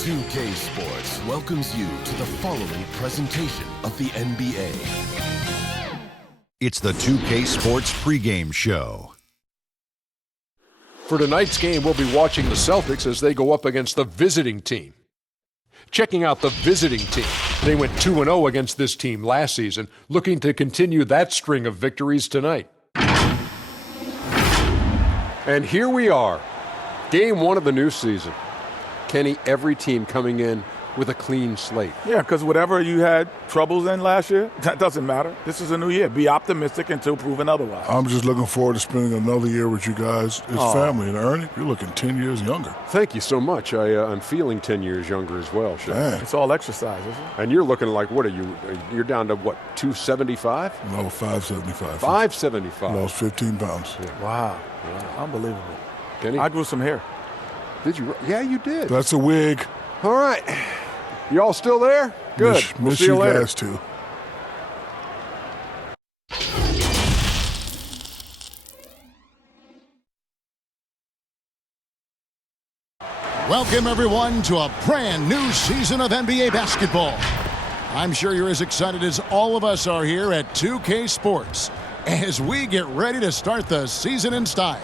2K Sports welcomes you to the following presentation of the NBA. It's the 2K Sports pregame show. For tonight's game, we'll be watching the Celtics as they go up against the visiting team. Checking out the visiting team. They went 2-0 against this team last season, looking to continue that string of victories tonight. And here we are, game one of the new season. Kenny, every team coming in with a clean slate. Yeah, because whatever you had troubles in last year, that doesn't matter. This is a new year. Be optimistic until proven otherwise. I'm just looking forward to spending another year with you guys as family. And Ernie, you're looking 10 years younger. Thank you so much. I'm feeling 10 years younger as well, Shaq. It's all exercise, isn't it? And you're looking like, what are you? You're down to what, 275? No, 575. 575. Lost 15 pounds. Yeah. Wow. Unbelievable. Kenny? I grew some hair. Did you? Yeah, you did. That's a wig. All right. You all still there? Good. We'll see you later. Guys too. Welcome, everyone, to a brand new season of NBA basketball. I'm sure you're as excited as all of us are here at 2K Sports as we get ready to start the season in style.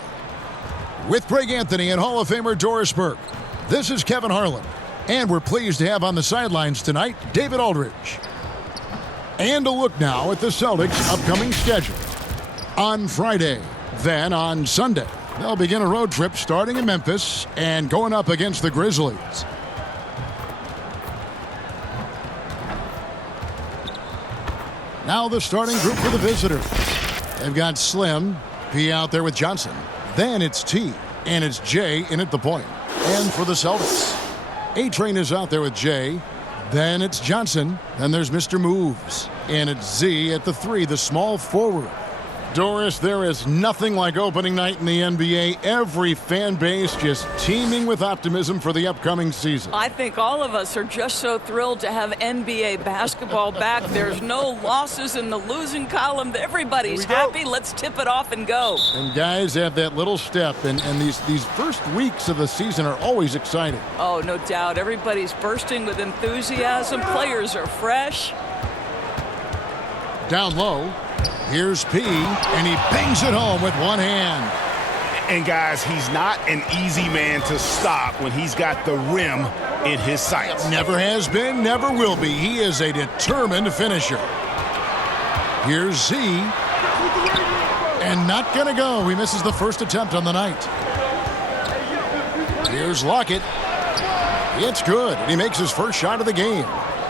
With Greg Anthony and Hall of Famer Doris Burke, this is Kevin Harlan, and we're pleased to have on the sidelines tonight David Aldridge. And a look now at the Celtics' upcoming schedule. On Friday, then on Sunday, they'll begin a road trip starting in Memphis and going up against the Grizzlies. Now the starting group for the visitors. They've got Slim, P out there with Johnson. Then it's T, and it's J in at the point. And for the Celtics, A-Train is out there with J. Then it's Johnson. Then there's Mr. Moves. And it's Z at the 3, the small forward. Doris, there is nothing like opening night in the NBA. Every fan base just teeming with optimism for the upcoming season. I think all of us are just so thrilled to have NBA basketball back. There's no losses in the losing column. Everybody's happy. Let's tip it off and go. And guys have that little step, and these first weeks of the season are always exciting. Oh, no doubt. Everybody's bursting with enthusiasm. Players are fresh. Down low. Here's P, and he bangs it home with one hand. And guys, he's not an easy man to stop when he's got the rim in his sights. Never has been, never will be. He is a determined finisher. Here's Z, and not gonna go. He misses the first attempt on the night. Here's Lockett. It's good, and he makes his first shot of the game.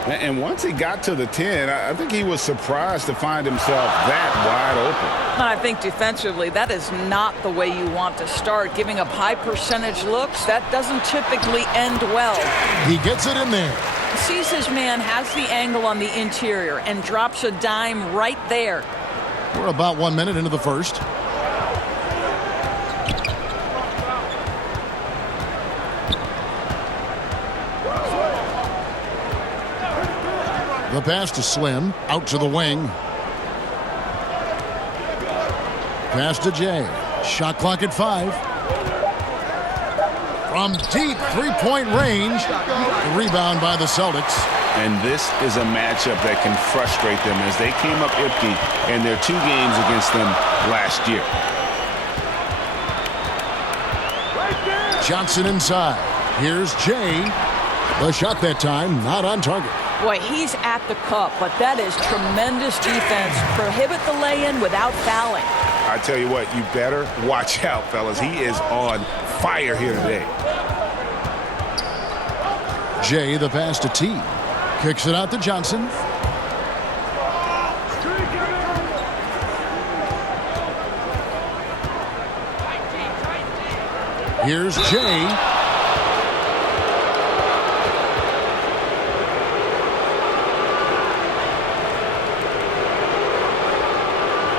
And once he got to the 10, I think he was surprised to find himself that wide open. I think defensively, that is not the way you want to start. Giving up high percentage looks, that doesn't typically end well. He gets it in there. Sees his man, has the angle on the interior, and drops a dime right there. We're about 1 minute into the first. The pass to Slim, out to the wing. Pass to Jay. Shot clock at 5. From deep three-point range. Rebound by the Celtics. And this is a matchup that can frustrate them as they came up empty in their 2 games against them last year. Johnson inside. Here's Jay. The shot that time, not on target. Boy, he's at the cup, but that is tremendous defense. Prohibit the lay-in without fouling. I tell you what, you better watch out, fellas. He is on fire here today. Jay, the pass to T. Kicks it out to Johnson. Here's Jay.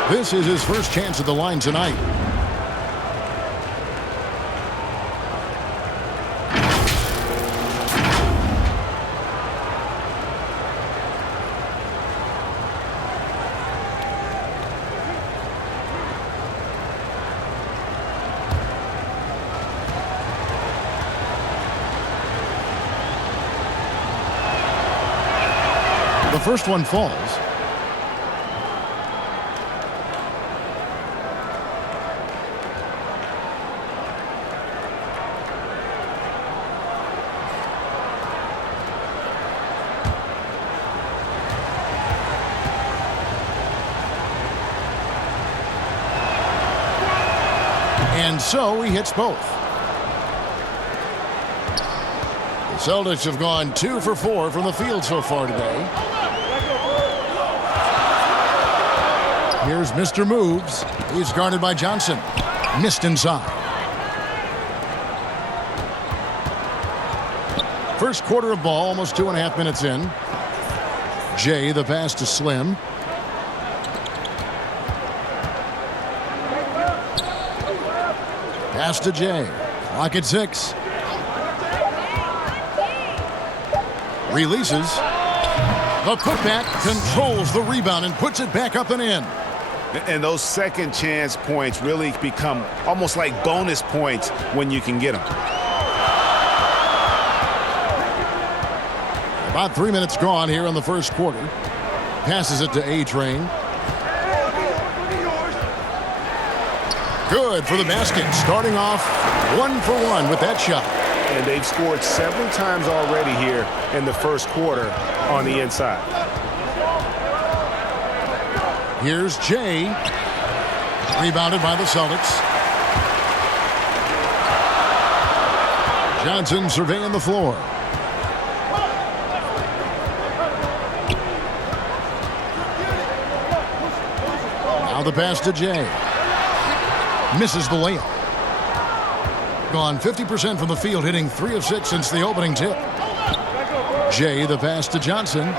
This is his first chance at the line tonight. The first one falls. And so he hits both. The Celtics have gone 2 for 4 from the field so far today. Here's Mr. Moves. He's guarded by Johnson. Missed inside. First quarter of ball, almost 2.5 minutes in. Jay, the pass to Slim. Pass to Jay. Clock at 6. Releases. The putback controls the rebound and puts it back up and in. And those second chance points really become almost like bonus points when you can get them. About 3 minutes gone here in the first quarter. Passes it to A-Train. Good for the basket. Starting off 1 for 1 with that shot. And they've scored several times already here in the first quarter on the inside. Here's Jay. Rebounded by the Celtics. Johnson surveying the floor. Now the pass to Jay. Misses the layup. Gone 50% from the field, hitting 3 of 6 since the opening tip. Jay, the pass to Johnson.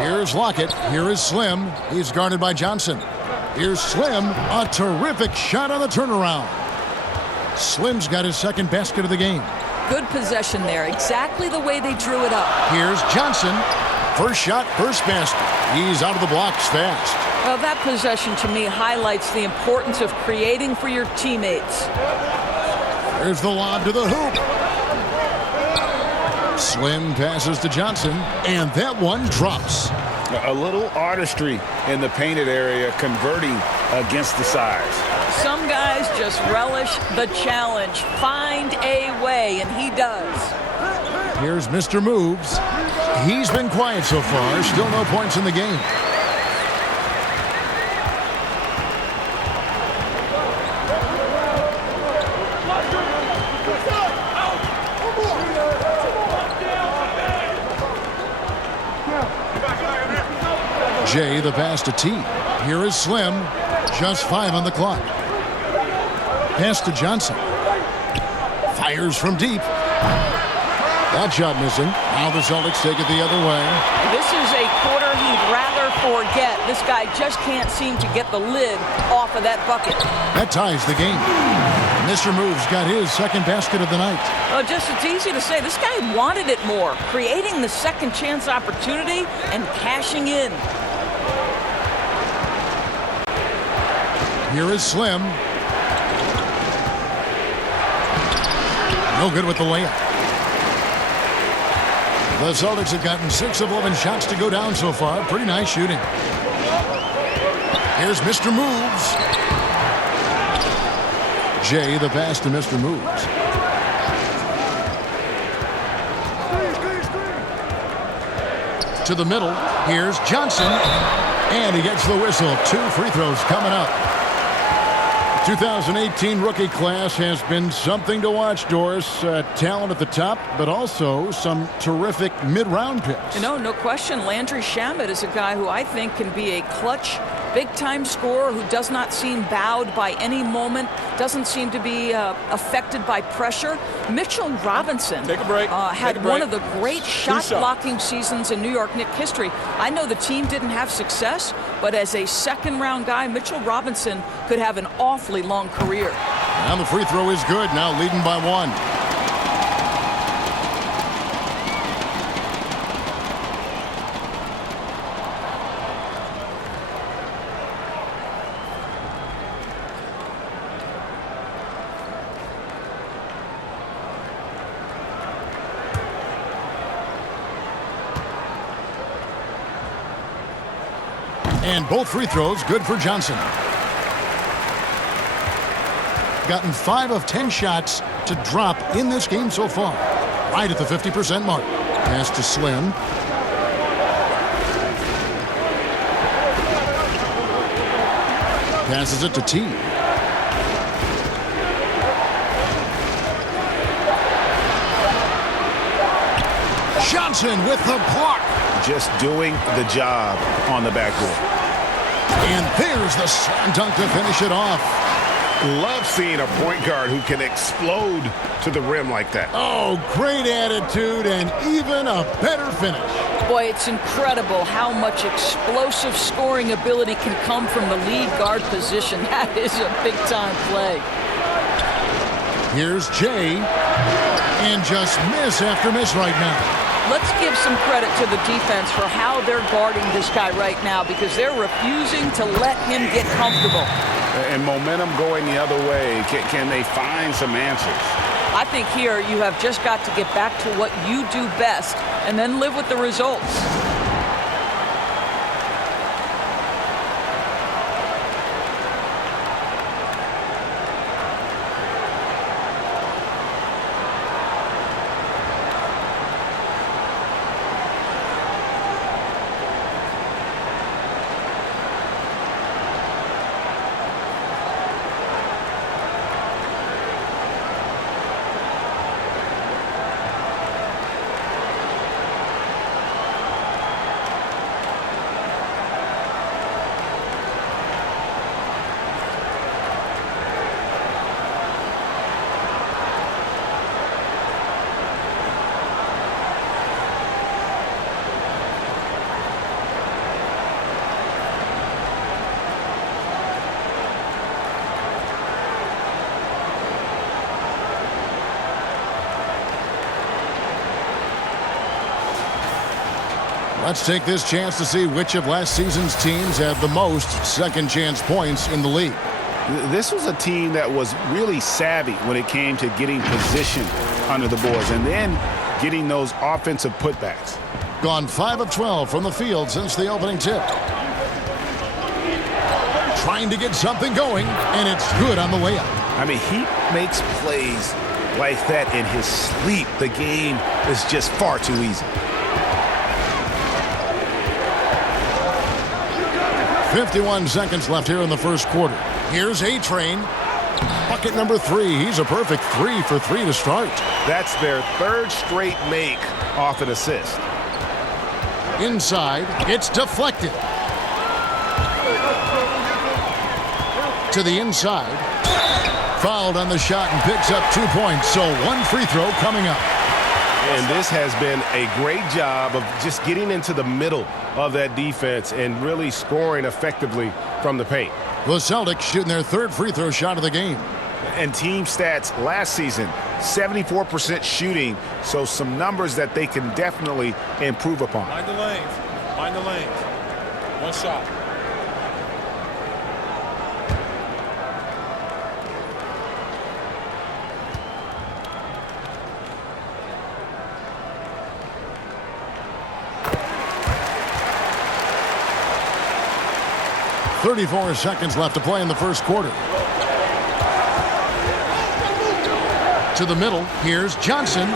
Here's Lockett. Here is Slim. He's guarded by Johnson. Here's Slim. A terrific shot on the turnaround. Slim's got his second basket of the game. Good possession there. Exactly the way they drew it up. Here's Johnson. First shot, first basket. He's out of the blocks fast. Well, that possession to me highlights the importance of creating for your teammates. There's the lob to the hoop. Slim passes to Johnson, and that one drops. A little artistry in the painted area, converting against the size. Some guys just relish the challenge. Find a way, and he does. Here's Mr. Moves. He's been quiet so far. Still no points in the game. Jay, the pass to T. Here is Slim. Just 5 on the clock. Pass to Johnson. Fires from deep. That shot missing. Now the Celtics take it the other way. This is a quarter he'd rather forget. This guy just can't seem to get the lid off of that bucket. That ties the game. Mr. Moves got his second basket of the night. Oh, just it's easy to say. This guy wanted it more. Creating the second chance opportunity and cashing in. Here is Slim. No good with the layup. The Celtics have gotten 6 of 11 shots to go down so far. Pretty nice shooting. Here's Mr. Moves. Jay, the pass to Mr. Moves. To the middle. Here's Johnson. And he gets the whistle. 2 free throws coming up. 2018 rookie class has been something to watch, Doris. Talent at the top, but also some terrific mid-round picks. You know, no question, Landry Shamet is a guy who I think can be a clutch, big-time scorer who does not seem bowed by any moment, doesn't seem to be affected by pressure. Mitchell Robinson had one of the great shot-blocking seasons in New York Knicks history. I know the team didn't have success, but as a second-round guy, Mitchell Robinson could have an awfully long career. And the free throw is good, now leading by 1. And both free throws good for Johnson. Gotten 5 of 10 shots to drop in this game so far. Right at the 50% mark. Pass to Slim. Passes it to T. Johnson with the block. Just doing the job on the backboard. And there's the slam dunk to finish it off. Love seeing a point guard who can explode to the rim like that. Oh, great attitude and even a better finish. Boy, it's incredible how much explosive scoring ability can come from the lead guard position. That is a big-time play. Here's Jay. And just miss after miss right now. Let's give some credit to the defense for how they're guarding this guy right now because they're refusing to let him get comfortable. And momentum going the other way. Can they find some answers? I think here you have just got to get back to what you do best and then live with the results. Let's take this chance to see which of last season's teams had the most second chance points in the league. This was a team that was really savvy when it came to getting position under the boards and then getting those offensive putbacks. Gone 5 of 12 from the field since the opening tip. Trying to get something going, and it's good on the way up. I mean, he makes plays like that in his sleep. The game is just far too easy. 51 seconds left here in the first quarter. Here's A-Train. Bucket number 3. He's a perfect 3 for 3 to start. That's their 3rd straight make off an assist. Inside, it's deflected. To the inside. Fouled on the shot and picks up 2 points, so 1 free throw coming up. And this has been a great job of just getting into the middle of that defense and really scoring effectively from the paint. The Celtics shooting their 3rd free throw shot of the game. And team stats last season, 74% shooting, so some numbers that they can definitely improve upon. Mind the lanes. Mind the lanes. One shot. .34 seconds left to play in the first quarter. To the middle, here's Johnson.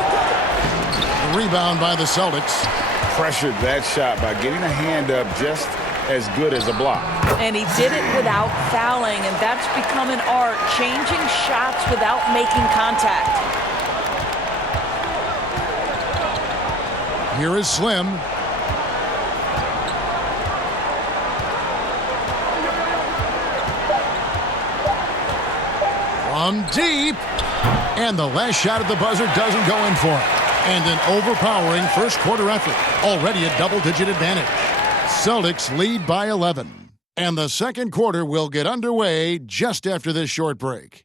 Rebound by the Celtics. Pressured that shot by getting a hand up just as good as a block. And he did it without fouling, and that's become an art, changing shots without making contact. Here is Slim. From deep. And the last shot at the buzzer doesn't go in for him. And an overpowering first quarter effort. Already a double-digit advantage. Celtics lead by 11. And the second quarter will get underway just after this short break.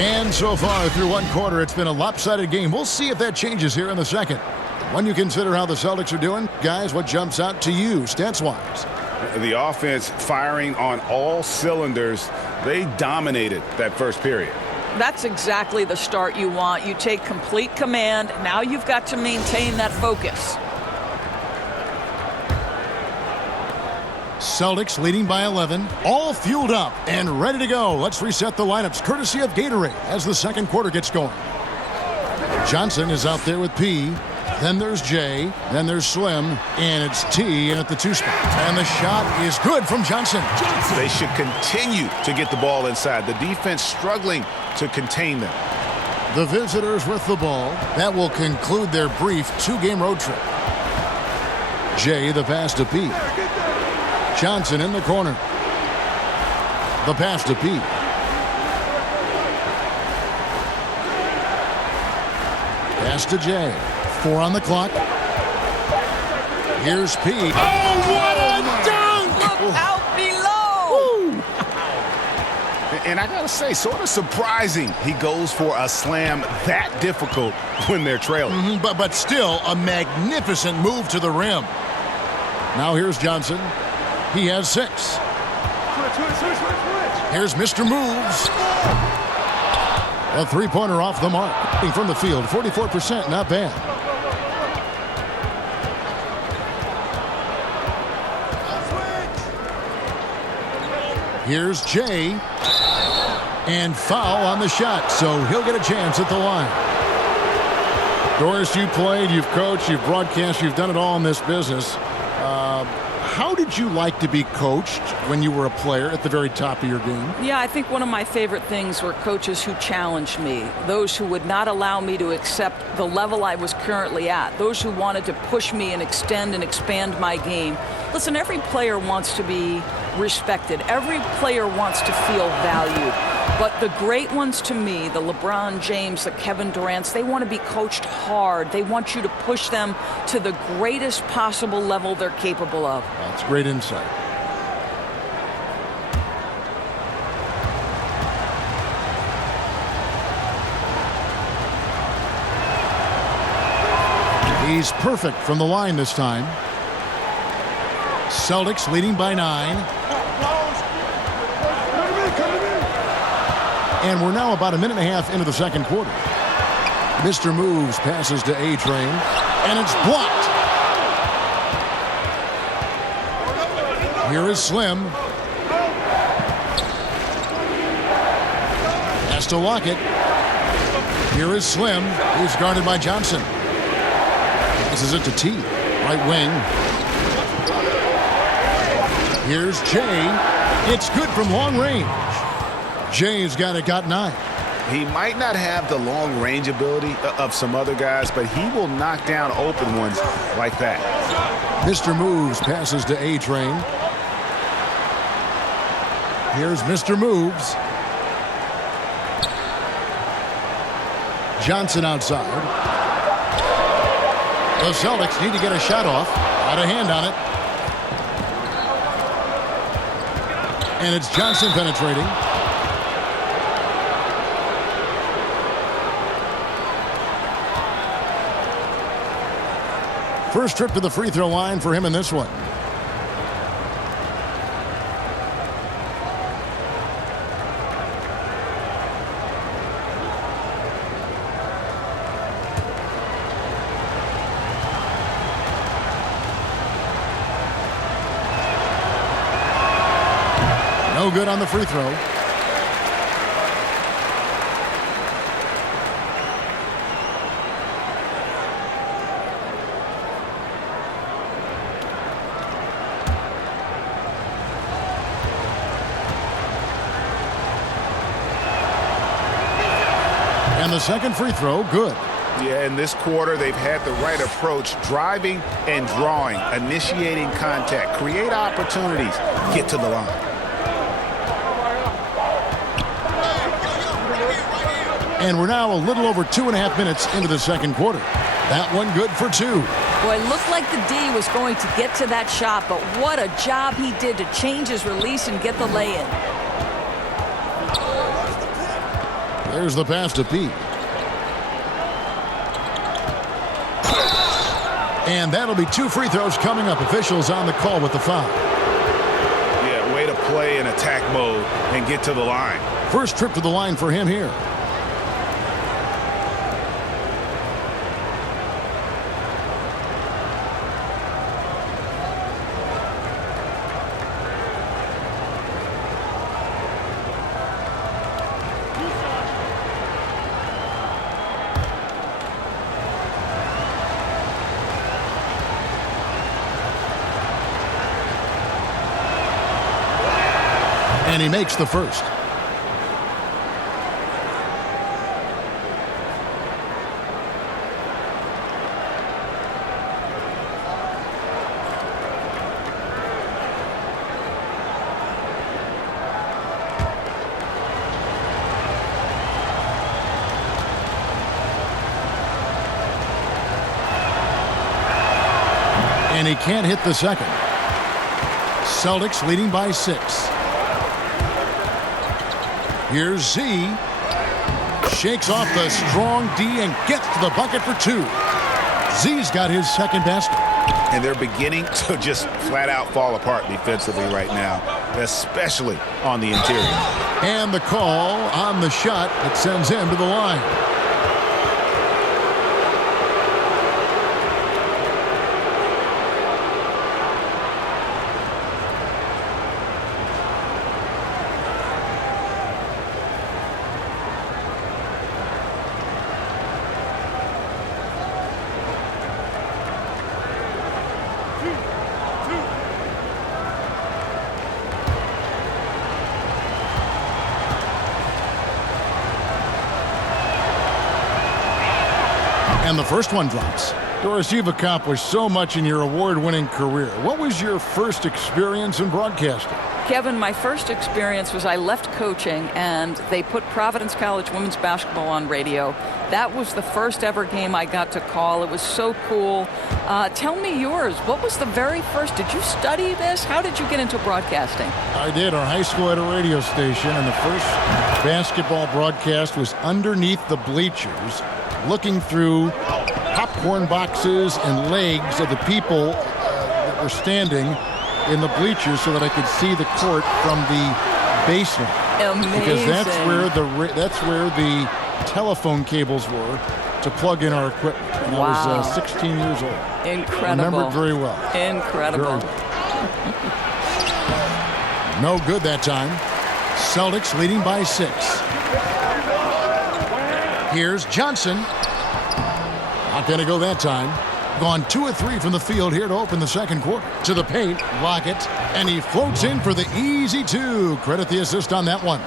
And so far through one quarter, it's been a lopsided game. We'll see if that changes here in the second. When you consider how the Celtics are doing, guys, what jumps out to you stats-wise? The offense firing on all cylinders. They dominated that first period. That's exactly the start you want. You take complete command. Now you've got to maintain that focus. Celtics leading by 11, all fueled up and ready to go. Let's reset the lineups courtesy of Gatorade as the second quarter gets going. Johnson is out there with P. Then there's J. Then there's Slim. And it's T in at the 2 spot. And the shot is good from Johnson. They should continue to get the ball inside. The defense struggling to contain them. The visitors with the ball. That will conclude their brief 2-game road trip. J, the pass to P. Johnson in the corner. The pass to P. Pass to J. 4 on the clock. Here's P. Oh, what a dunk! Look out below! And I got to say, sort of surprising he goes for a slam that difficult when they're trailing. But still a magnificent move to the rim. Now here's Johnson. He has 6. Here's Mr. Moves. A 3-pointer off the mark. From the field, 44%, not bad. Here's Jay. And foul on the shot, so he'll get a chance at the line. Doris, you played, you've coached, you've broadcast, you've done it all in this business. How did you like to be coached when you were a player at the very top of your game? Yeah, I think one of my favorite things were coaches who challenged me, those who would not allow me to accept the level I was currently at, those who wanted to push me and extend and expand my game. Listen, every player wants to be respected. Every player wants to feel valued. But the great ones to me, the LeBron James, the Kevin Durants, they want to be coached hard. They want you to push them to the greatest possible level they're capable of. That's great insight. He's perfect from the line this time. Celtics leading by 9. And we're now about a minute and a half into the second quarter. Mr. Moves passes to A-Train, and it's blocked. Here is Slim. Has to lock it. Here is Slim. He's guarded by Johnson. This is it to T. Right wing. Here's Jay. It's good from long range. Jay's got 9. He might not have the long range ability of some other guys, but he will knock down open ones like that. Mr. Moves passes to A-Train. Here's Mr. Moves. Johnson outside. The Celtics need to get a shot off. Got a hand on it. And it's Johnson penetrating. First trip to the free throw line for him in this one. No good on the free throw. And the second free throw, good. Yeah, in this quarter, they've had the right approach, driving and drawing, initiating contact, create opportunities, get to the line. And we're now a little over 2.5 minutes into the second quarter. That one good for 2. Well, it looked like the D was going to get to that shot, but what a job he did to change his release and get the lay-in. There's the pass to Pete. And that'll be 2 free throws coming up. Officials on the call with the foul. Yeah, way to play in attack mode and get to the line. First trip to the line for him here. And he makes the first. And he can't hit the second. Celtics leading by 6. Here's Z. Shakes off the strong D and gets to the bucket for 2. Z's got his second basket. And they're beginning to just flat out fall apart defensively right now, especially on the interior. And the call on the shot that sends him to the line. And the first one drops. Doris, you've accomplished so much in your award-winning career. What was your first experience in broadcasting? Kevin, my first experience was I left coaching and they put Providence College women's basketball on radio. That was the first ever game I got to call. It was so cool. Tell me yours. What was the very first? Did you study this? How did you get into broadcasting? I did. Our high school had a radio station, and the first basketball broadcast was underneath the bleachers, looking through popcorn boxes and legs of the people that were standing in the bleachers so that I could see the court from the basement. Amazing. Because that's where the telephone cables were to plug in our equipment. And I was 16 years old. Incredible. I remember it very well. Incredible. No good that time. Celtics leading by 6. Here's Johnson. Not going to go that time. Gone 2 of 3 from the field here to open the second quarter. To the paint, Lockett, and he floats in for the easy 2. Credit the assist on that one.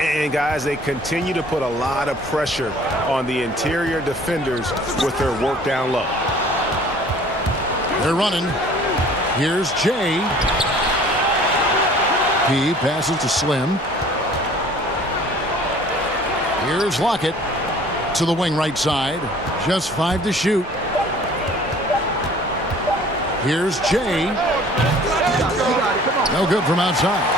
And guys, they continue to put a lot of pressure on the interior defenders with their work down low. They're running. Here's Jay. He passes to Slim. Here's Lockett to the wing right side. Just 5 to shoot. Here's Jay. No good from outside.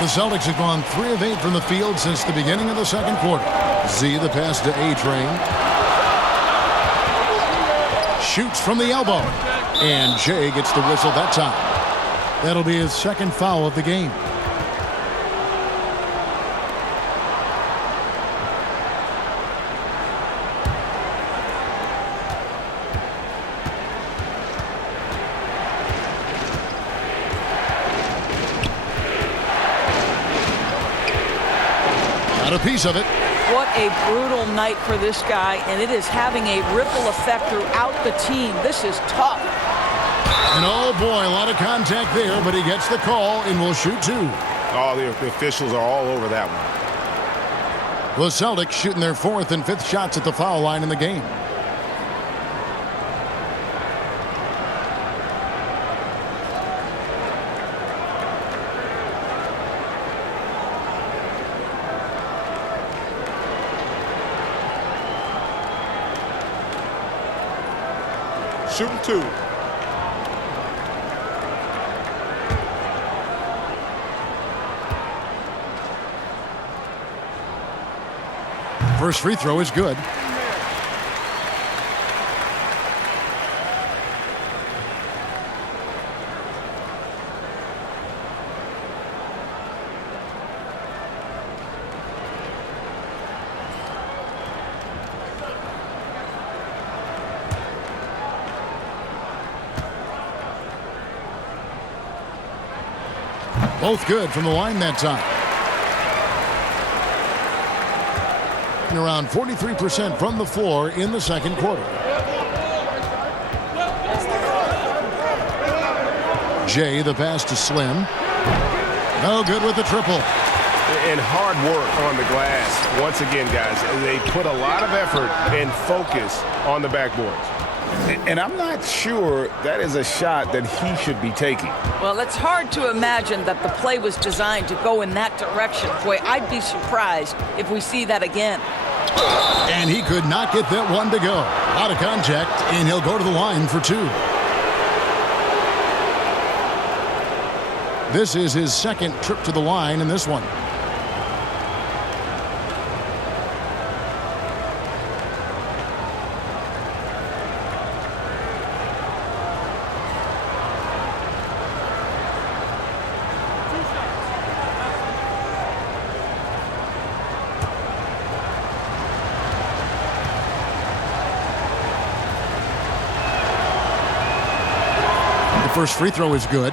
The Celtics have gone 3 of 8 from the field since the beginning of the second quarter. Z, the pass to A-Train. Shoots from the elbow. And Jay gets the whistle that time. That'll be his second foul of the game. Got a piece of it. What a brutal night for this guy, and it is having a ripple effect throughout the team. This is tough. And oh boy, a lot of contact there, but he gets the call and will shoot 2. Oh, the officials are all over that one. The Celtics shooting their 4th and 5th shots at the foul line in the game. Shooting 2. First free throw is good. Both good from the line that time. Around 43% from the floor in the second quarter. Jay, the pass to Slim. No good with the triple. And hard work on the glass. Once again, guys, they put a lot of effort and focus on the backboards. And I'm not sure that is a shot that he should be taking. Well, it's hard to imagine that the play was designed to go in that direction. Boy, I'd be surprised if we see that again. And he could not get that one to go. A lot of contact, and he'll go to the line for 2. This is his second trip to the line in this one. The first free throw is good.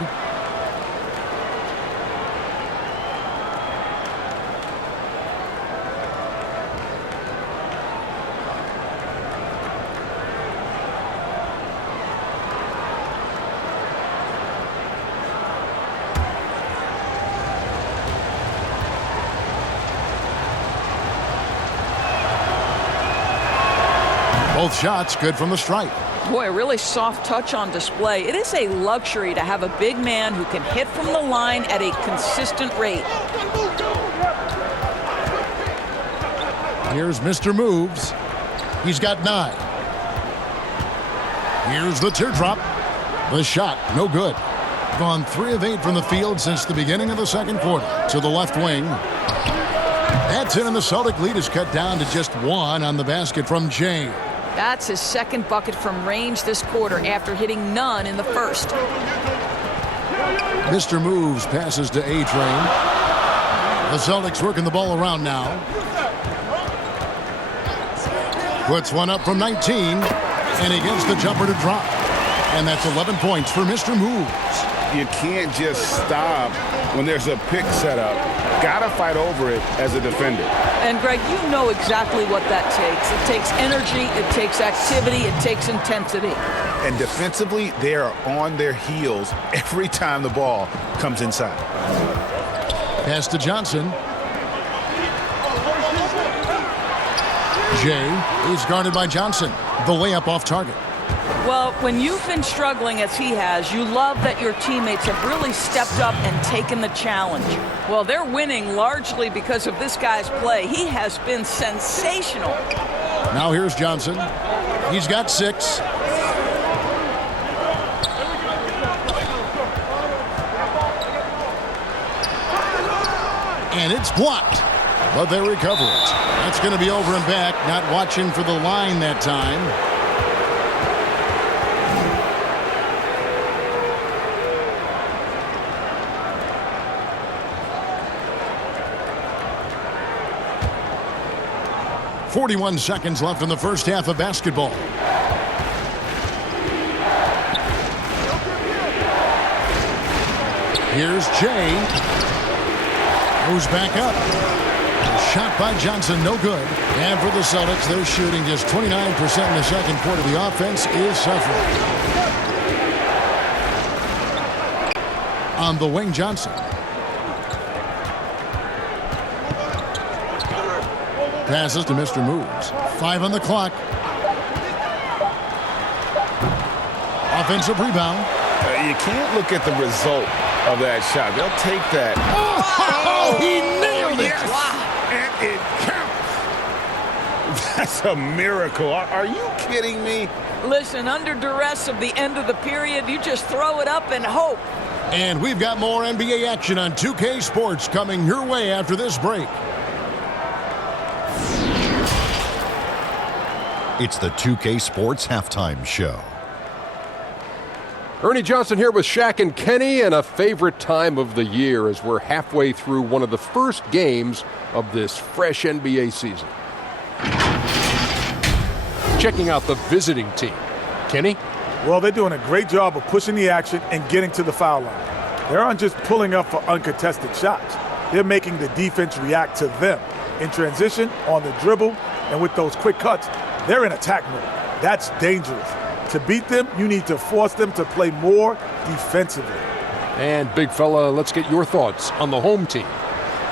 Both shots good from the stripe. Boy, a really soft touch on display. It is a luxury to have a big man who can hit from the line at a consistent rate. Here's Mr. Moves. He's got 9. Here's the teardrop. The shot, no good. Gone 3 of 8 from the field since the beginning of the second quarter. To the left wing. That's in, and the Celtic lead is cut down to just 1 on the basket from Jay. That's his second bucket from range this quarter after hitting none in the first. Mr. Moves passes to A-Train. The Celtics working the ball around now. Puts one up from 19, and he gets the jumper to drop. And that's 11 points for Mr. Moves. You can't just stop when there's a pick set up. Gotta fight over it as a defender. And Greg, you know exactly what that takes. It takes energy, it takes activity, it takes intensity. And defensively, they are on their heels every time the ball comes inside. Pass to Johnson. Jay is guarded by Johnson. The layup off target. Well, when you've been struggling as he has, you love that your teammates have really stepped up and taken the challenge. Well, they're winning largely because of this guy's play. He has been sensational. Now here's Johnson. He's got 6. And it's blocked, but they recover it. That's going to be over and back. Not watching for the line that time. .41 seconds left in the first half of basketball. Here's Jay. Goes back up. Shot by Johnson, no good. And for the Celtics, they're shooting just 29% in the second quarter. The offense is suffering. On the wing, Johnson. Passes to Mr. Moves. 5 on the clock. Offensive rebound. You can't look at the result of that shot. They'll take that. Oh, he nailed it. Yes. Wow. And it counts. That's a miracle. Are you kidding me? Listen, under duress of the end of the period, you just throw it up and hope. And we've got more NBA action on 2K Sports coming your way after this break. It's the 2K Sports Halftime Show. Ernie Johnson here with Shaq and Kenny, and a favorite time of the year as we're halfway through one of the first games of this fresh NBA season. Checking out the visiting team. Kenny? Well, they're doing a great job of pushing the action and getting to the foul line. They aren't just pulling up for uncontested shots. They're making the defense react to them. In transition, on the dribble, and with those quick cuts, they're in attack mode. That's dangerous. To beat them, you need to force them to play more defensively. And big fella, let's get your thoughts on the home team.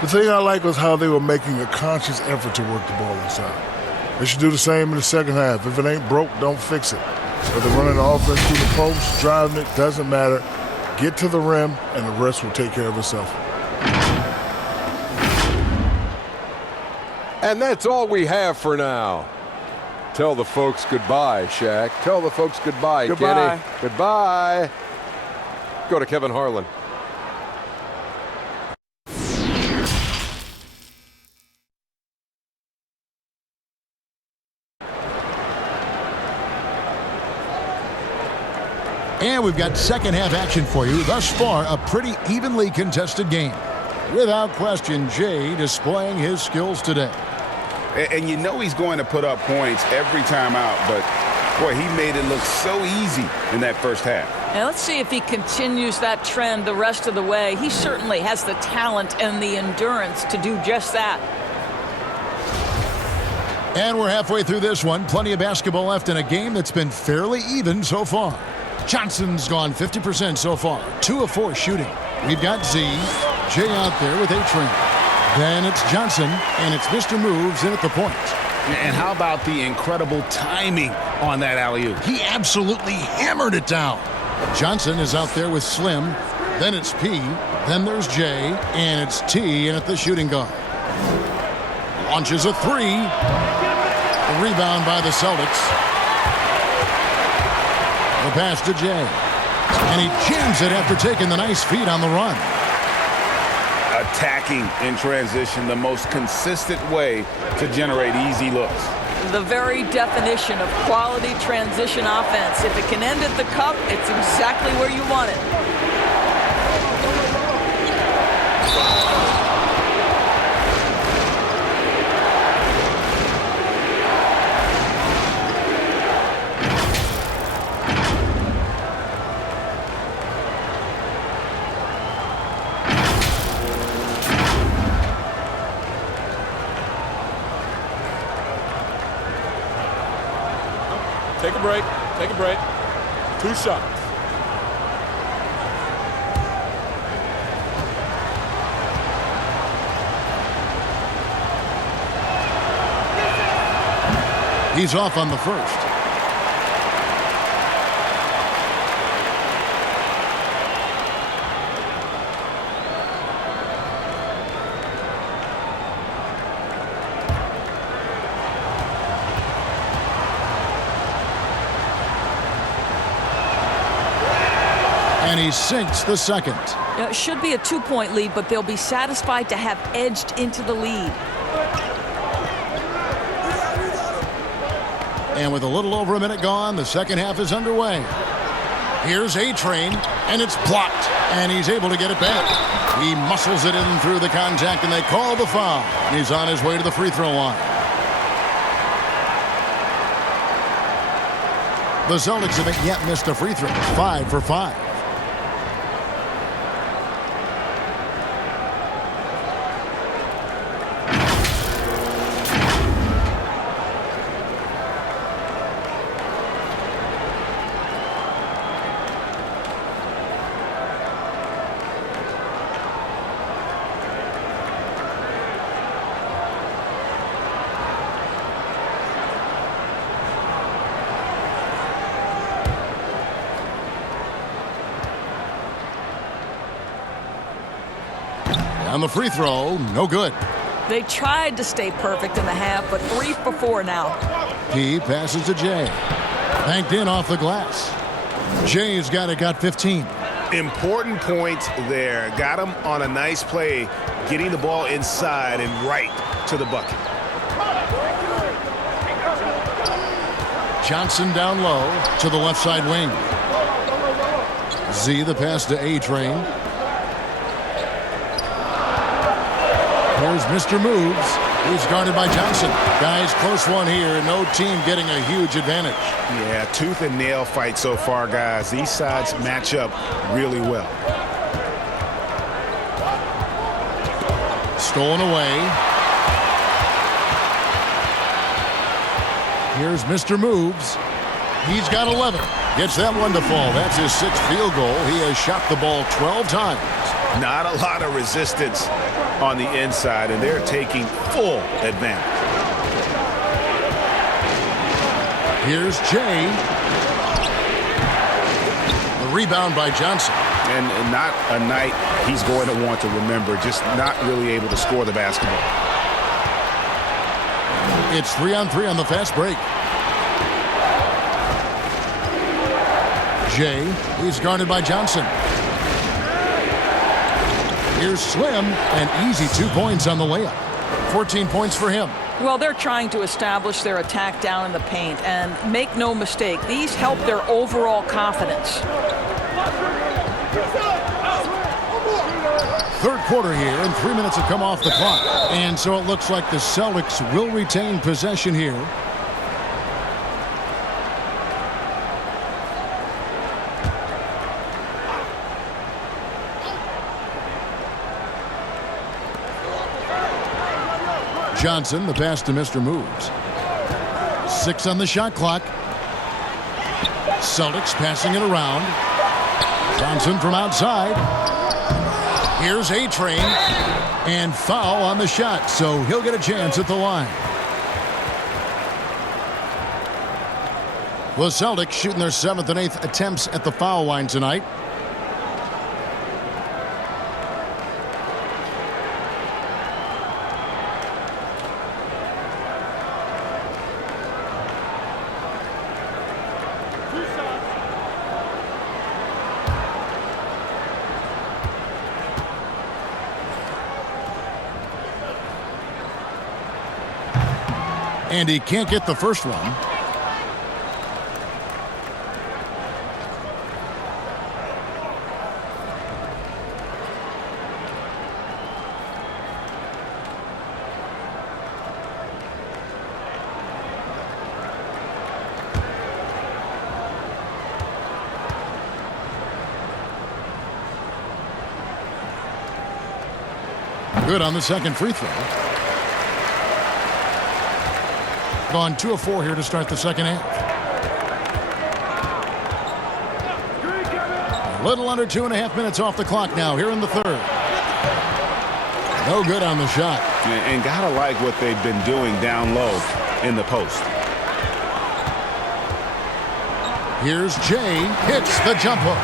The thing I like was how they were making a conscious effort to work the ball inside. They should do the same in the second half. If it ain't broke, don't fix it. Whether running the offense through the post, driving it, doesn't matter. Get to the rim, and the rest will take care of itself. And that's all we have for now. Tell the folks goodbye, Shaq. Tell the folks goodbye, Goodbye. Kenny. Goodbye. Go to Kevin Harlan. And we've got second half action for you. Thus far, a pretty evenly contested game. Without question, Jay displaying his skills today. And you know he's going to put up points every time out, but boy, he made it look so easy in that first half. Now let's see if he continues that trend the rest of the way. He certainly has the talent and the endurance to do just that. And we're halfway through this one. Plenty of basketball left in a game that's been fairly even so far. Johnson's gone 50% so far. 2 of 4 shooting. We've got Z. Jay out there with A-Train. Then it's Johnson, and it's Mr. Moves in at the point. And how about the incredible timing on that alley-oop? He absolutely hammered it down. Johnson is out there with Slim. Then it's P. Then there's J. And it's T in at the shooting guard. Launches a 3. A rebound by the Celtics. The pass to Jay. And he jams it after taking the nice feed on the run. Attacking in transition, the most consistent way to generate easy looks. The very definition of quality transition offense. If it can end at the cup, it's exactly where you want it. Take a break. Take a break. 2 shots. He's off on the first. And he sinks the second. It should be a 2-point lead, but they'll be satisfied to have edged into the lead. And with a little over a minute gone, the second half is underway. Here's A-Train, and it's blocked, and he's able to get it back. He muscles it in through the contact, and they call the foul. He's on his way to the free throw line. The Celtics haven't yet missed a free throw. 5 for 5. On the free throw, no good. They tried to stay perfect in the half, but 3 for 4 now. He passes to Jay. Banked in off the glass. Jay's got 15. Important points there. Got him on a nice play, getting the ball inside and right to the bucket. Johnson down low to the left side wing. Z the pass to A-Train. Here's Mr. Moves. He's guarded by Johnson. Guys, close one here. No team getting a huge advantage. Yeah, tooth and nail fight so far, guys. These sides match up really well. Stolen away. Here's Mr. Moves. He's got 11. Gets that one to fall. That's his 6th field goal. He has shot the ball 12 times. Not a lot of resistance on the inside, and they're taking full advantage. Here's Jay. The rebound by Johnson. And not a night he's going to want to remember, just not really able to score the basketball. It's 3-on-3 on the fast break. Jay, he's guarded by Johnson. Here's Slim, an easy 2 points on the layup. 14 points for him. Well, they're trying to establish their attack down in the paint, and make no mistake, these help their overall confidence. Third quarter here, and 3 minutes have come off the clock. And so it looks like the Celtics will retain possession here. Johnson, the pass to Mr. Moves. 6 on the shot clock. Celtics passing it around. Johnson from outside. Here's A-Train. And foul on the shot, so he'll get a chance at the line. The Celtics shooting their 7th and 8th attempts at the foul line tonight. And he can't get the first one. Good on the second free throw. Gone 2 of 4 here to start the second half. A little under 2.5 minutes off the clock now here in the third. No good on the shot. And gotta like what they've been doing down low in the post. Here's Jay. Hits the jump hook.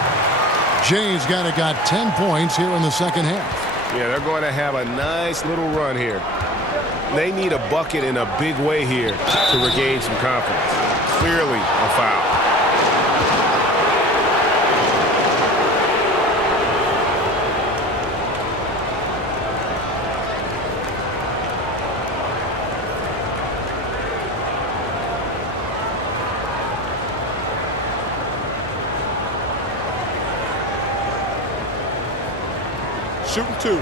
Jay's got 10 points here in the second half. Yeah, they're going to have a nice little run here. They need a bucket in a big way here to regain some confidence. Clearly a foul. Shooting 2.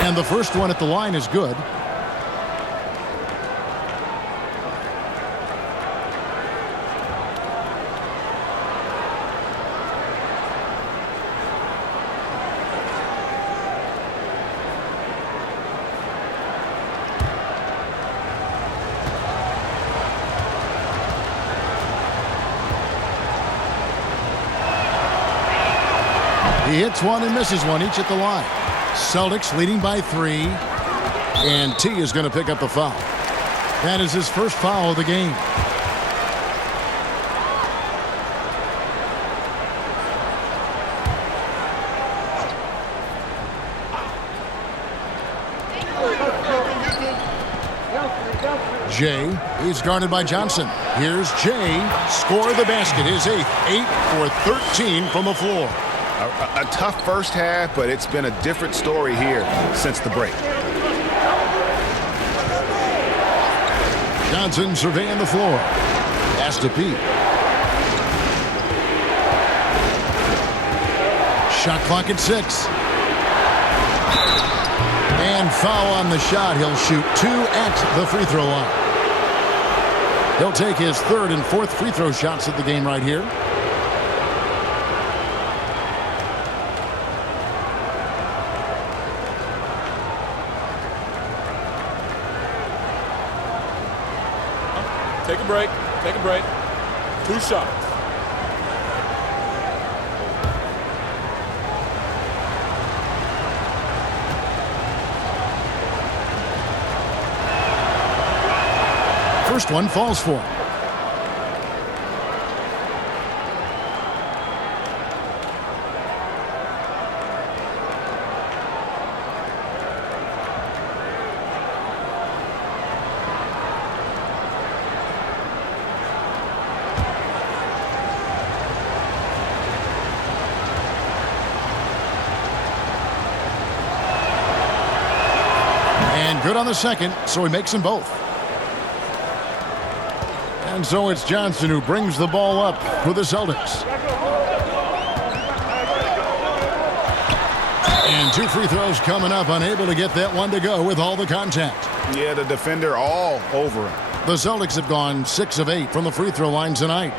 And the first one at the line is good. He hits one and misses one, each at the line. Celtics leading by 3. And T is going to pick up the foul. That is his first foul of the game. Jay, he's guarded by Johnson. Here's Jay. Score the basket. His 8th. 8 for 13 from the floor. A tough first half, but it's been a different story here since the break. Johnson surveying the floor. Pass to Pete. Shot clock at 6. And foul on the shot. He'll shoot 2 at the free throw line. He'll take his third and fourth free throw shots of the game right here. Take a break. Take a break. 2 shots. First one falls for him. And good on the second, so he makes them both. And so it's Johnson who brings the ball up for the Celtics. And 2 free throws coming up, unable to get that one to go with all the contact. Yeah, the defender all over him. The Celtics have gone 6 of 8 from the free throw line tonight.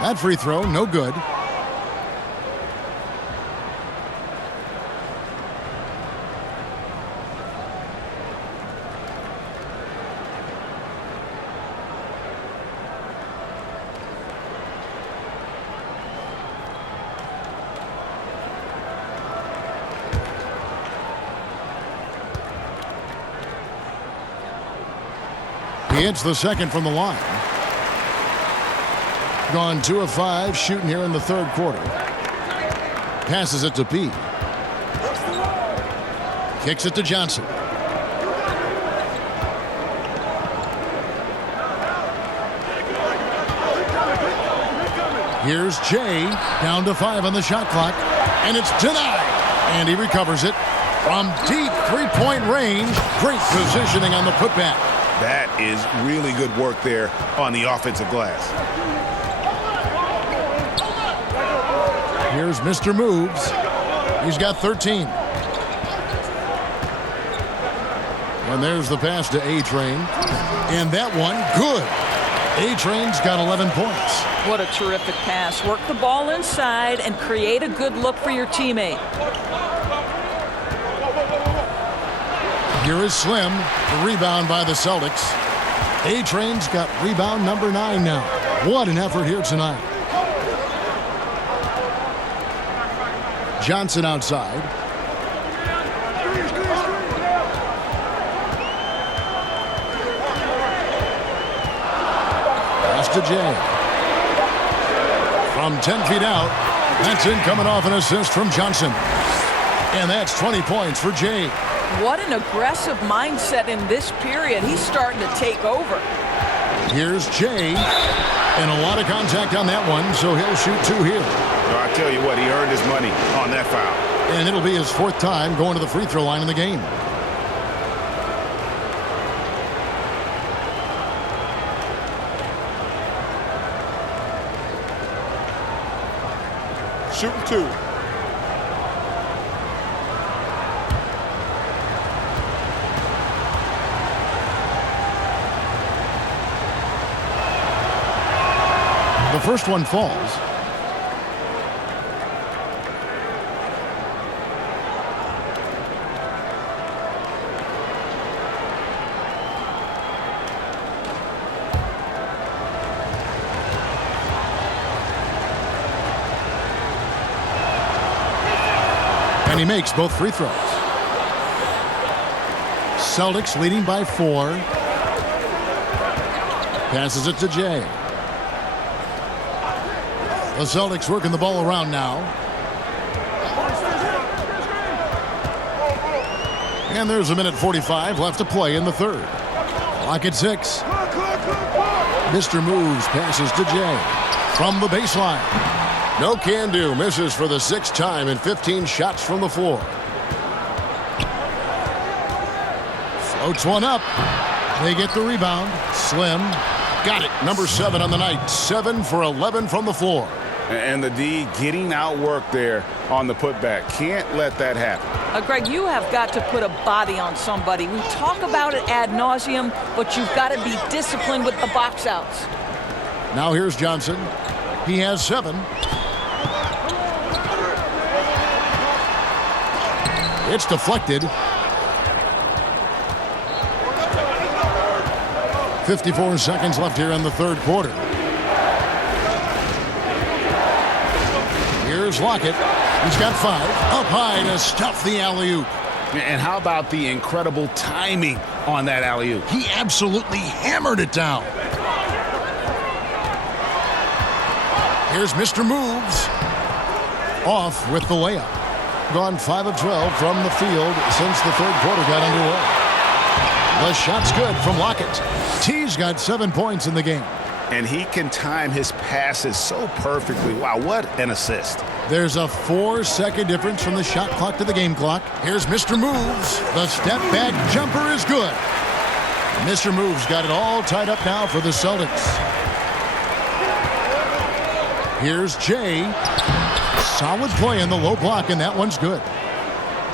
That free throw, no good. He hits the second from the line. Gone 2 of 5 shooting here in the third quarter. Passes it to P. Kicks it to Johnson. Here's Jay, down to 5 on the shot clock, and it's denied. And he recovers it from deep three-point range. Great positioning on the putback. That is really good work there on the offensive glass. Here's Mr. Moves. He's got 13. And there's the pass to A-Train. And that one, good. A-Train's got 11 points. What a terrific pass. Work the ball inside and create a good look for your teammate. Here is Slim. The rebound by the Celtics. A-Train's got rebound number 9 now. What an effort here tonight. Johnson outside. Pass to Jay. From 10 feet out. That's in, coming off an assist from Johnson. And that's 20 points for Jay. What an aggressive mindset in this period. He's starting to take over. Here's Jay. And a lot of contact on that one, so he'll shoot 2 here. I tell you what, he earned his money on that foul. And it'll be his 4th time going to the free throw line in the game. Shooting 2. The first one falls. And he makes both free throws. Celtics leading by 4. Passes it to Jay. The Celtics working the ball around now. And there's a minute 45 left to play in the third. Clock at 6. Mr. Moves passes to Jay from the baseline. No can do. Misses for the 6th time in 15 shots from the floor. Floats one up. They get the rebound. Slim got it. Number 7 on the night. 7 for 11 from the floor. And the D getting outworked there on the putback. Can't let that happen. Greg, you have got to put a body on somebody. We talk about it ad nauseum, but you've got to be disciplined with the box outs. Now here's Johnson. He has 7. It's deflected. 54 seconds left here in the 3rd quarter. Here's Lockett. He's got 5. Up high to stuff the alley-oop. And how about the incredible timing on that alley-oop? He absolutely hammered it down. Here's Mr. Moves. Off with the layup. Gone 5 of 12 from the field since the 3rd quarter got underway. The shot's good from Lockett. T's got 7 points in the game. And he can time his passes so perfectly. Wow, what an assist. There's a 4-second difference from the shot clock to the game clock. Here's Mr. Moves. The step back jumper is good. Mr. Moves got it all tied up now for the Celtics. Here's Jay. Solid play in the low block, and that one's good.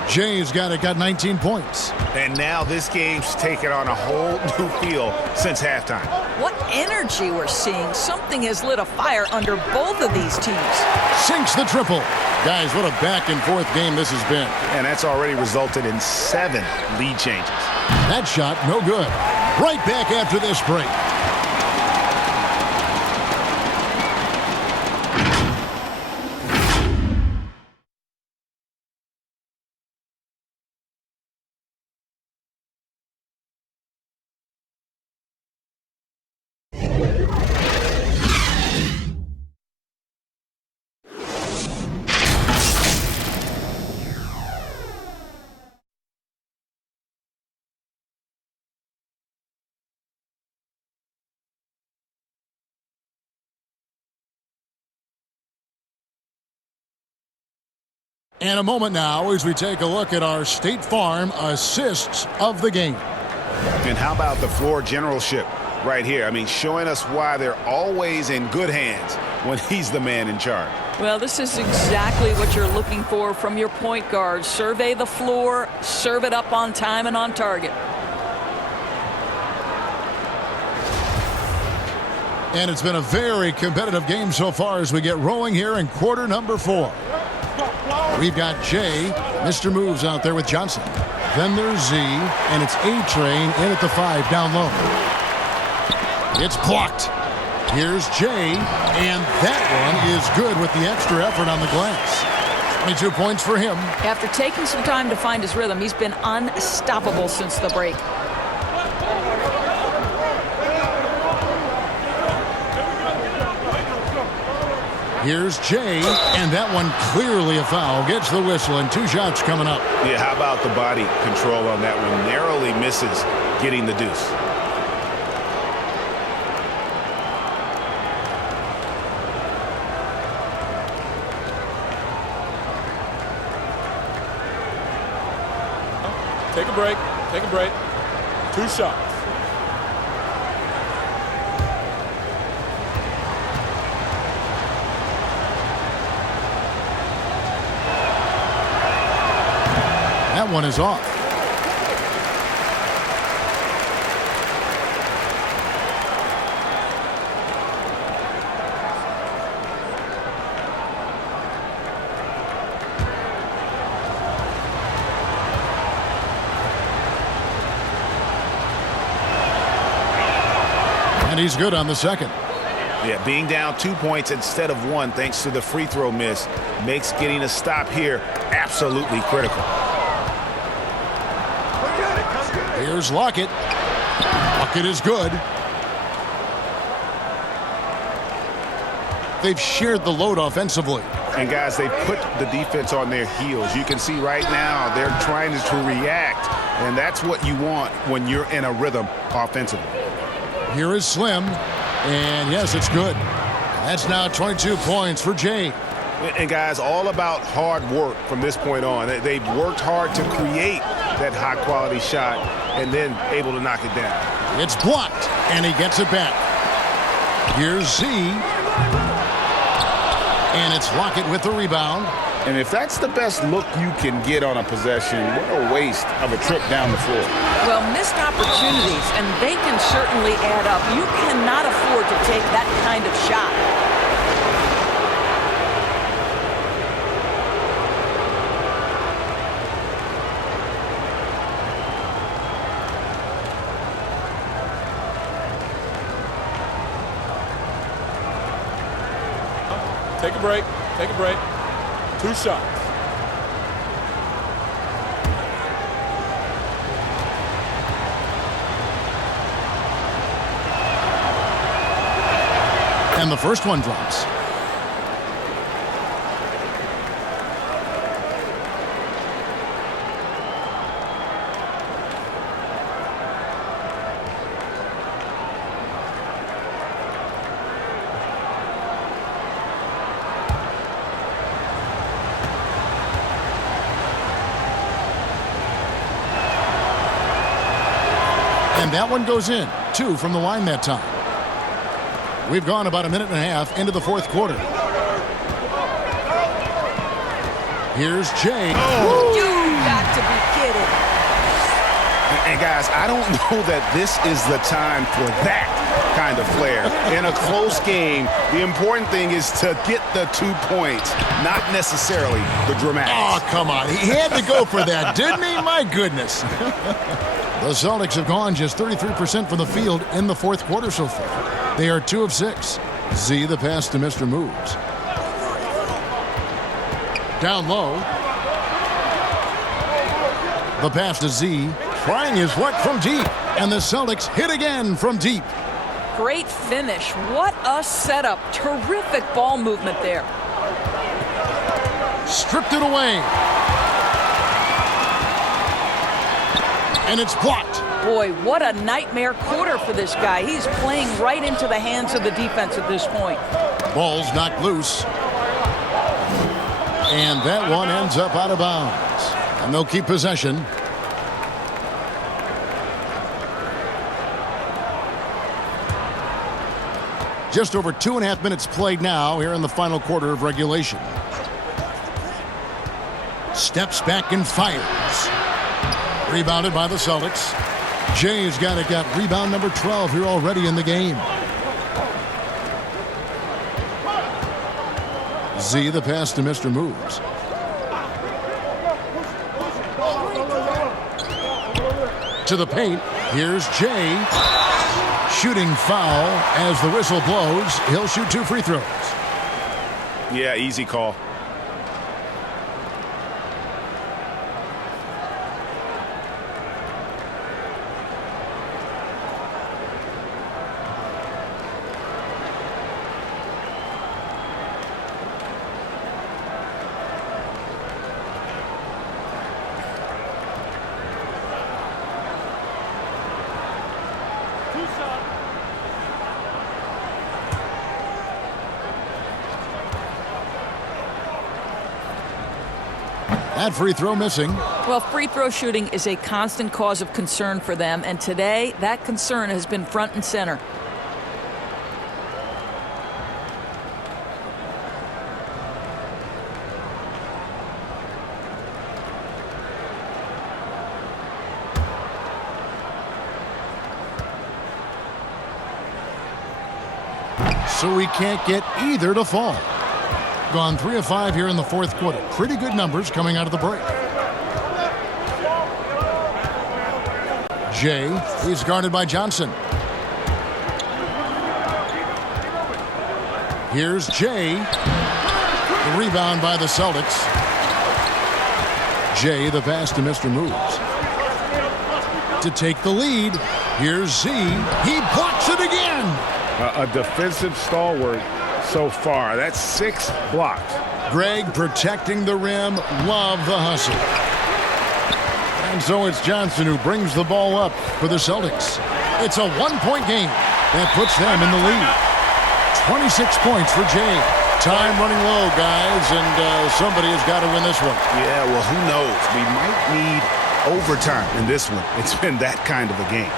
Jay's got 19 points. And now this game's taken on a whole new feel since halftime. What energy we're seeing. Something has lit a fire under both of these teams. Sinks the triple. Guys, what a back-and-forth game this has been. And that's already resulted in 7 lead changes. That shot, no good. Right back after this break. And a moment now as we take a look at our State Farm assists of the game. And how about the floor generalship right here? I mean, showing us why they're always in good hands when he's the man in charge. Well, this is exactly what you're looking for from your point guard. Survey the floor, serve it up on time and on target. And it's been a very competitive game so far as we get rolling here in quarter number 4. We've got Jay, Mr. Moves out there with Johnson. Then there's Z, and it's A-Train in at the 5 down low. It's blocked. Here's Jay, and that one is good with the extra effort on the glass. 22 points for him. After taking some time to find his rhythm, he's been unstoppable since the break. Here's Jay, and that one clearly a foul. Gets the whistle, and 2 shots coming up. Yeah, how about the body control on that one? Narrowly misses getting the deuce. Take a break. Take a break. 2 shots. That one is off. And he's good on the second. Yeah, being down 2 points instead of 1 thanks to the free throw miss makes getting a stop here absolutely critical. Here's Lockett. Lockett is good. They've shared the load offensively. And guys, they put the defense on their heels. You can see right now they're trying to react, and that's what you want when you're in a rhythm offensively. Here is Slim, and yes, it's good. That's now 22 points for Jay. And guys, all about hard work from this point on. They've worked hard to create that high-quality shot and then able to knock it down. It's blocked, and he gets it back. Here's Z. And it's Lockett with the rebound. And if that's the best look you can get on a possession, what a waste of a trip down the floor. Well, missed opportunities, and they can certainly add up. You cannot afford to take that kind of shot. Take a break. Take a break. 2 shots. And the first one drops. And that one goes in. 2 from the line that time. We've gone about a minute and a half into the fourth quarter. Here's Jay. Oh. You got to be kidding. And guys, I don't know that this is the time for that kind of flair. In a close game, the important thing is to get the 2 points, not necessarily the dramatics. Oh, come on. He had to go for that, didn't he? My goodness. The Celtics have gone just 33% from the field in the fourth quarter so far. They are 2 of 6. Z the pass to Mr. Moves. Down low. The pass to Z. Trying his luck from deep. And the Celtics hit again from deep. Great finish. What a setup. Terrific ball movement there. Stripped it away. And it's blocked. Boy, what a nightmare quarter for this guy. He's playing right into the hands of the defense at this point. Ball's knocked loose. And that one ends up out of bounds. And they'll keep possession. Just over 2.5 minutes played now here in the final quarter of regulation. Steps back and fires. Rebounded by the Celtics. Jay's got it. Got rebound number 12 here already in the game. Z the pass to Mr. Moves. To the paint. Here's Jay. Shooting foul as the whistle blows. He'll shoot 2 free throws. Yeah, easy call. That free throw missing. Well, free throw shooting is a constant cause of concern for them, and today that concern has been front and center. So we can't get either to fall. Gone 3 of 5 here in the fourth quarter. Pretty good numbers coming out of the break. Jay, he's guarded by Johnson. Here's Jay. The rebound by the Celtics. Jay, the pass to Mr. Moves. To take the lead, here's Z. He blocks it again. A defensive stalwart so far. That's 6 blocks. Greg protecting the rim. Love the hustle. And so it's Johnson who brings the ball up for the Celtics. It's a 1-point game that puts them in the lead. 26 points for Jay. Time running low, guys, and somebody has got to win this one. Yeah, well, who knows? We might need overtime in this one. It's been that kind of a game.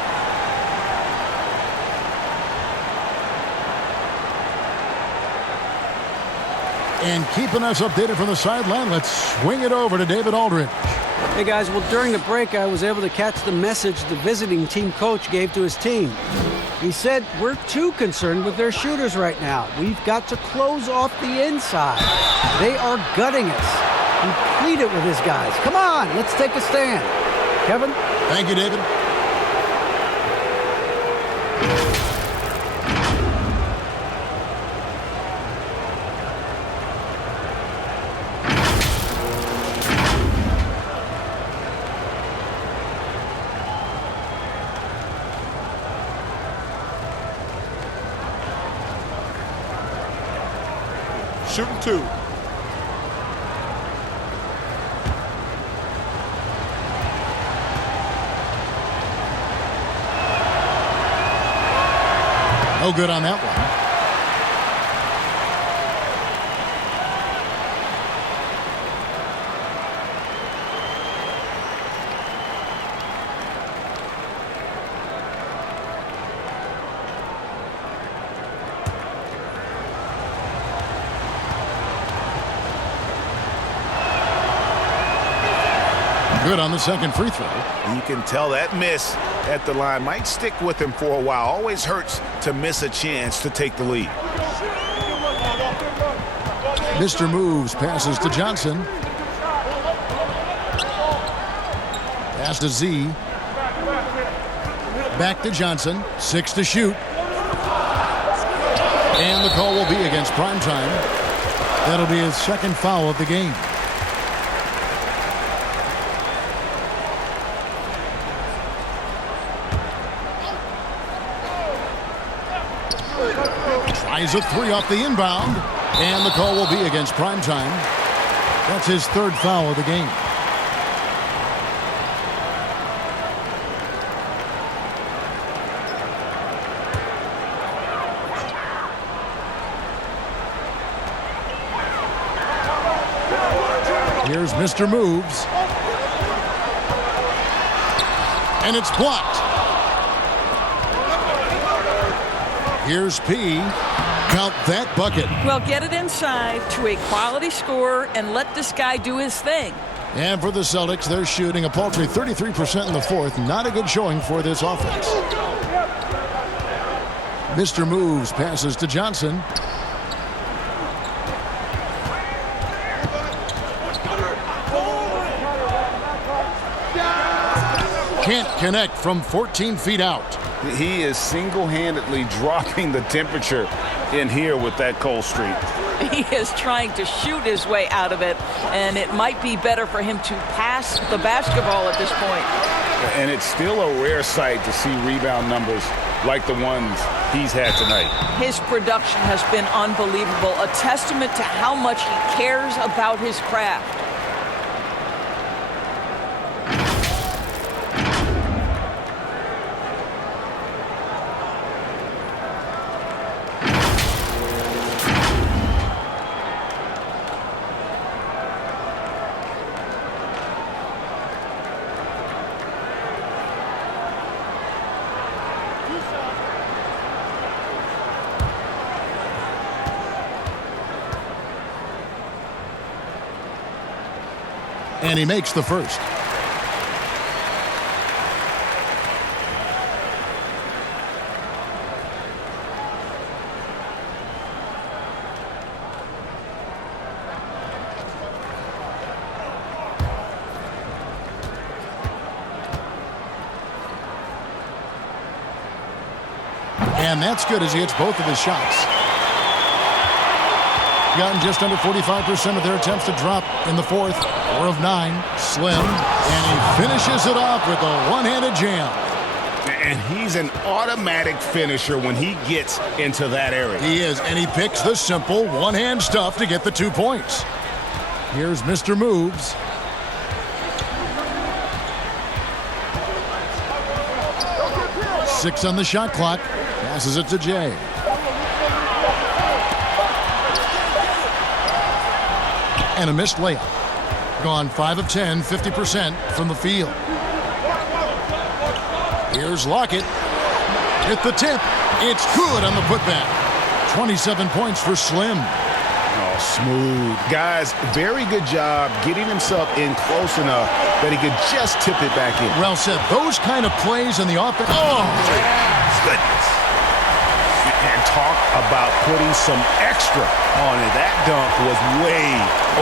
And keeping us updated from the sideline, let's swing it over to David Aldridge. Hey, guys, well, during the break, I was able to catch the message the visiting team coach gave to his team. He said, we're too concerned with their shooters right now. We've got to close off the inside. They are gutting us. He pleaded with his guys. Come on, let's take a stand. Kevin? Thank you, David. Shooting 2. No good on that one. Good on the second free throw. You can tell that miss at the line might stick with him for a while. Always hurts to miss a chance to take the lead. Mr. Moves passes to Johnson. Pass to Z. Back to Johnson. 6 to shoot. And the call will be against Primetime. That'll be his second foul of the game. Tries a 3 off the inbound. And the call will be against Primetime. That's his third foul of the game. Here's Mr. Moves. And it's blocked. Here's P. Count that bucket. Well, get it inside to a quality scorer and let this guy do his thing. And for the Celtics, they're shooting a paltry 33% in the fourth. Not a good showing for this offense. Mr. Moves passes to Johnson. Can't connect from 14 feet out. He is single-handedly dropping the temperature in here with that cold streak. He is trying to shoot his way out of it, and it might be better for him to pass the basketball at this point. And it's still a rare sight to see rebound numbers like the ones he's had tonight. His production has been unbelievable, a testament to how much he cares about his craft. And he makes the first. And that's good as he hits both of his shots. Gotten just under 45% of their attempts to drop in the fourth. 4 of 9. Slim. And he finishes it off with a one-handed jam. And he's an automatic finisher when he gets into that area. He is, and he picks the simple one-hand stuff to get the 2 points. Here's Mr. Moves. Six on the shot clock. Passes it to Jay. And a missed layup. Gone 5 of 10, 50% from the field. Here's Lockett. Hit the tip. It's good on the putback. 27 points for Slim. Oh, smooth. Guys, very good job getting himself in close enough that he could just tip it back in. Well said. Those kind of plays in the offense. Oh, goodness. And talk about putting some extra on it. That dunk was way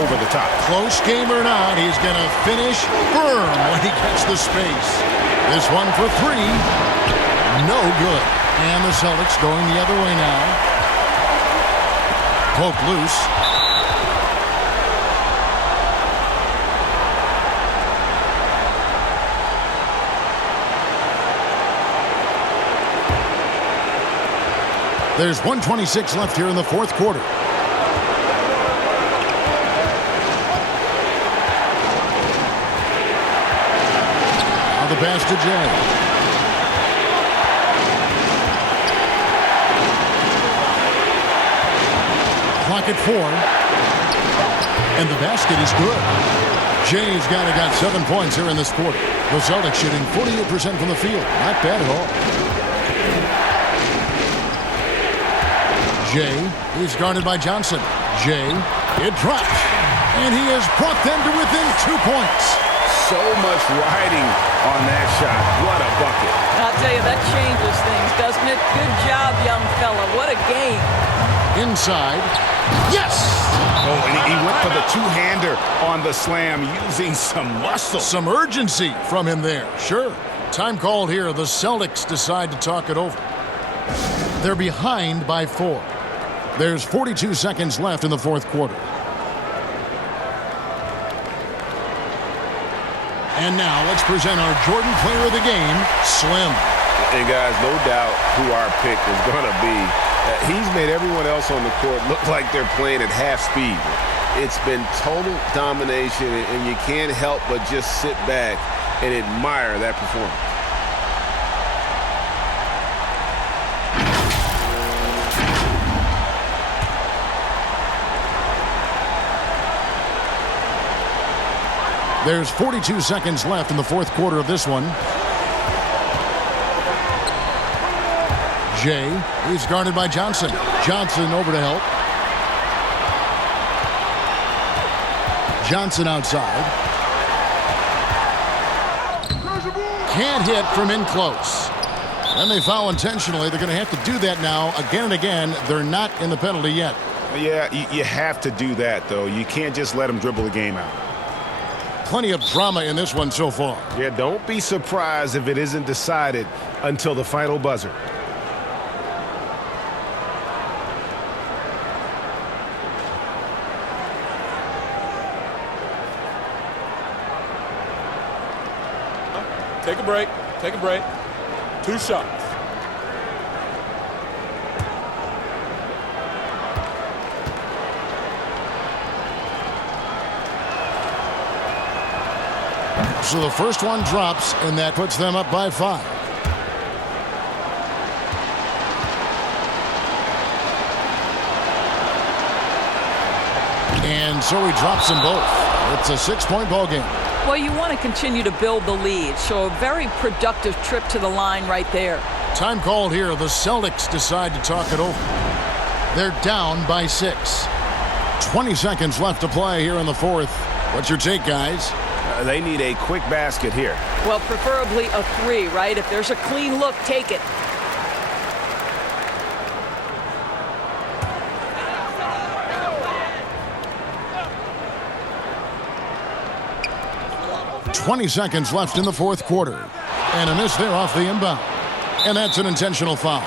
over the top. Close game or not, he's going to finish firm when he gets the space. This one for 3. No good. And the Celtics going the other way now. Poke loose. There's 1:26 left here in the fourth quarter. Now the pass to Jay. Clock at 4. And the basket is good. Jay's got 7 points here in this quarter. The Celtics shooting 48% from the field. Not bad at all. Jay is guarded by Johnson. Jay, it drops. And he has brought them to within 2 points. So much riding on that shot. What a bucket. I'll tell you, that changes things, doesn't it? Good job, young fella. What a game. Inside. Yes! Oh, and he went for the two-hander on the slam using some muscle. Some urgency from him there. Sure. Time called here. The Celtics decide to talk it over. They're behind by 4. There's 42 seconds left in the fourth quarter. And now let's present our Jordan Player of the Game, Slim. And guys, no doubt who our pick is going to be. He's made everyone else on the court look like they're playing at half speed. It's been total domination, and you can't help but just sit back and admire that performance. There's 42 seconds left in the fourth quarter of this one. Jay is guarded by Johnson. Johnson over to help. Johnson outside. Can't hit from in close. And they foul intentionally. They're going to have to do that now again and again. They're not in the penalty yet. Yeah, you have to do that, though. You can't just let them dribble the game out. Plenty of drama in this one so far. Yeah, don't be surprised if it isn't decided until the final buzzer. Take a break. Take a break. 2 shots. So the first one drops, and that puts them up by 5. And so he drops them both. It's a 6-point ball game. Well, you want to continue to build the lead, so a very productive trip to the line right there. Time called here. The Celtics decide to talk it over. They're down by 6. 20 seconds left to play here in the fourth. What's your take, guys? They need a quick basket here. Well, preferably a 3, right? If there's a clean look, take it. .20 seconds left in the fourth quarter. And a miss there off the inbound. And that's an intentional foul.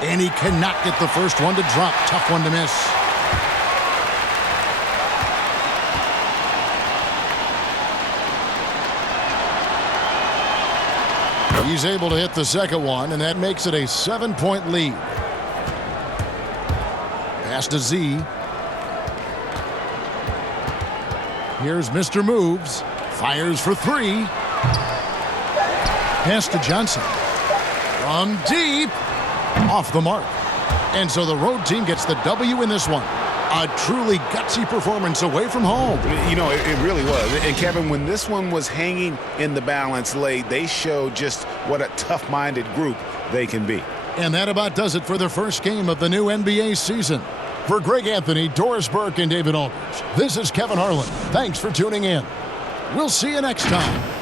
And he cannot get the first one to drop. Tough one to miss. He's able to hit the second one, and that makes it a 7-point lead. Pass to Z. Here's Mr. Moves. Fires for 3. Pass to Johnson. From deep. Off the mark. And so the road team gets the W in this one. A truly gutsy performance away from home. You know, it really was. And Kevin, when this one was hanging in the balance late, they showed just what a tough-minded group they can be. And that about does it for the first game of the new NBA season. For Greg Anthony, Doris Burke, and David Aldridge, this is Kevin Harlan. Thanks for tuning in. We'll see you next time.